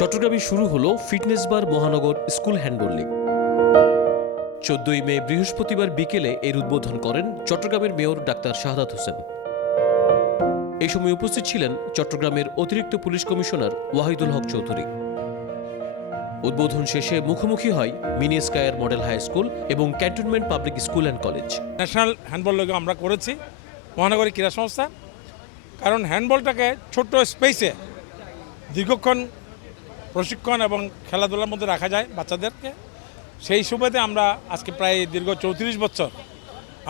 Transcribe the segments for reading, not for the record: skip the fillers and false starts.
চট্টগ্রামে শুরু হলো ফিটনেস বার মহানগর স্কুল হ্যান্ডবল লীগ। 14ই মে বৃহস্পতিবার বিকেলে এর উদ্বোধন করেন চট্টগ্রামের মেয়র ডাক্তার শাহাদাত হোসেন। এই সময় উপস্থিত ছিলেন চট্টগ্রামের অতিরিক্ত পুলিশ কমিশনার ওয়াহিদুল হক চৌধুরী। উদ্বোধন শেষে মুখোমুখি হয় মিনি স্কায়ার মডেল হাই স্কুল এবং cantonment public school and college. National handball league আমরা করেছি মহানগরী ক্রীড়া সংস্থা, কারণ হ্যান্ডবলটাকে ছোট্ট স্পেসে দীর্ঘক্ষণ প্রশিক্ষণ এবং খেলাধুলার মধ্যে রাখা যায় বাচ্চাদেরকে। সেই সুবাদে আমরা আজকে প্রায় দীর্ঘ 34 বছর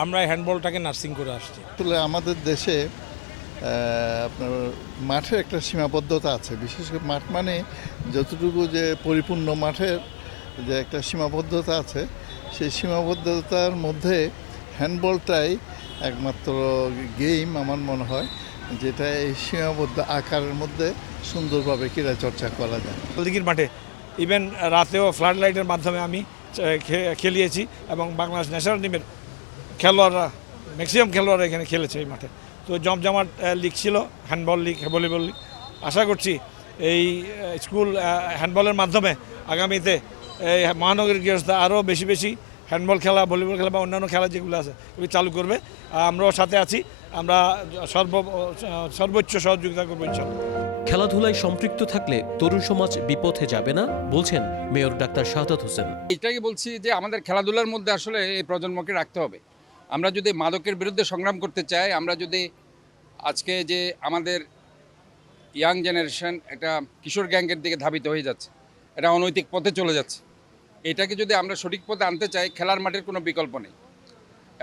আমরা হ্যান্ডবলটাকে নার্সিং করে আসছি। আসলে আমাদের দেশে আপনার মাঠের একটা সীমাবদ্ধতা আছে, বিশেষ করে মাঠ মানে যতটুকু যে পরিপূর্ণ মাঠের যে একটা সীমাবদ্ধতা আছে, সেই সীমাবদ্ধতার মধ্যে হ্যান্ডবলটাই একমাত্র গেম আমার মনে হয় যেটা এই সীমাবদ্ধ আকারের মধ্যে সুন্দরভাবে ক্রীড়া চর্চা করা যায়। দিঘির মাঠে ইভেন রাতেও ফ্লাড লাইটের মাধ্যমে আমি খেলিয়েছি এবং বাংলাদেশ ন্যাশনাল টিমের খেলোয়াড়রা ম্যাক্সিমাম খেলোয়াড়রা এখানে খেলেছে এই মাঠে। তো জমজমাট লিগ ছিল, হ্যান্ডবল লিগ, ভলিবল লিগ। আশা করছি এই স্কুল হ্যান্ডবলের মাধ্যমে আগামীতে এই মহানগরীর গৃহস্থ আরও বেশি বেশি হ্যান্ডবল খেলা, ভলিবল খেলা বা অন্যান্য খেলা যেগুলো আছে এগুলি চালু করবে। আমরাও সাথে আছি, আমরা সর্বোচ্চ সহযোগিতা করবো ইনশাআল্লাহ। খেলাধুলায় সম্পৃক্ত থাকলে তরুণ সমাজ বিপথে যাবে না বলছেন মেয়র ডাক্তার শাহাদাত হোসেন। এটাই বলছি যে আমাদের খেলাধুলার মধ্যে আসলে এই প্রজন্মকে রাখতে হবে। আমরা যদি মাদকের বিরুদ্ধে সংগ্রাম করতে চাই, আমরা যদি আজকে যে আমাদের ইয়াং জেনারেশন একটা কিশোর গ্যাংয়ের দিকে ধাবিত হয়ে যাচ্ছে, এটা অনৈতিক পথে চলে যাচ্ছে, এটাকে যদি আমরা সঠিক পথে আনতে চাই, খেলার মাঠের কোনো বিকল্প নেই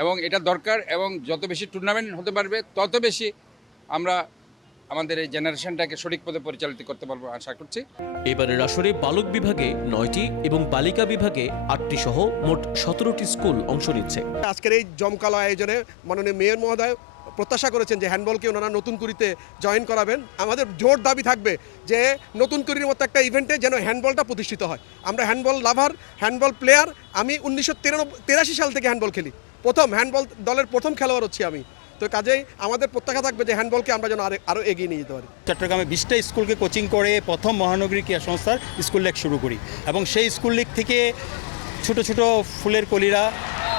এবং এটা দরকার। এবং যত বেশি টুর্নামেন্ট হতে পারবে তত বেশি আমরা আমাদের এই জেনারেশনটাকে সঠিক পথে পরিচালিত করতে পারবো আশা করছি। এবারের আসরে বালক বিভাগে 9টি এবং বালিকা বিভাগে 8টি সহ মোট 17টি স্কুল অংশ নিচ্ছে। আজকের এই জমকালো আয়োজনে মাননীয় মেয়র মহোদয় প্রত্যাশা করেছেন যে হ্যান্ডবলকে ওনারা নতুন কুড়িতে জয়েন করাবেন। আমাদের জোর দাবি থাকবে যে নতুন কুড়ির মতো একটা ইভেন্টে যেন হ্যান্ডবলটা প্রতিষ্ঠিত হয়। আমরা হ্যান্ডবল লাভার, হ্যান্ডবল প্লেয়ার। আমি 1983 সাল থেকে হ্যান্ডবল খেলি, প্রথম হ্যান্ডবল দলের প্রথম খেলোয়াড় হচ্ছি আমি। তো কাজেই আমাদের প্রত্যাশা থাকবে যে হ্যান্ডবলকে আমরা যেন আরও এগিয়ে নিয়ে যেতে পারি। চট্টগ্রামে 20টা স্কুলকে কোচিং করে প্রথম মহানগরী ক্রীড়া সংস্থার স্কুল লীগ শুরু করি এবং সেই স্কুল লীগ থেকে ছোট ছোট ফুলের কলিরা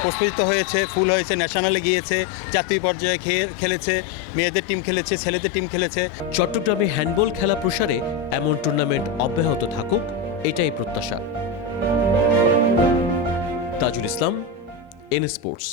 প্রস্ফুটিত হয়েছে, ফুল হয়েছে, ন্যাশনালে গিয়েছে, জাতীয় পর্যায়ে খেলেছে, মেয়েদের টিম খেলেছে, ছেলেদের টিম খেলেছে। চট্টগ্রামে হ্যান্ডবল খেলা প্রসারে এমন টুর্নামেন্ট অব্যাহত থাকুক, এটাই প্রত্যাশা। Tajul Islam, N sports.